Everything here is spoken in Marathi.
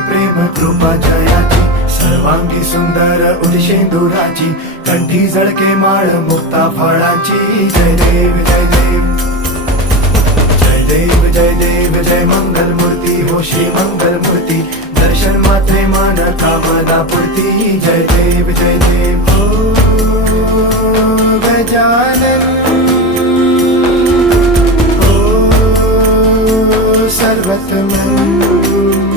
प्रेम कृपा जयाची, सर्वांगी सुंदर उदिशेंदुराची, कंठी झळके माळ मुक्ता फळाची. जय देव जय देव जय देव जय देव जय मंगल मूर्ती हो श्री मंगल मूर्ती, दर्शन मात्रे मन कामना पूर्ती. जय देव जय देव हो गजानन हो सर्वतमन.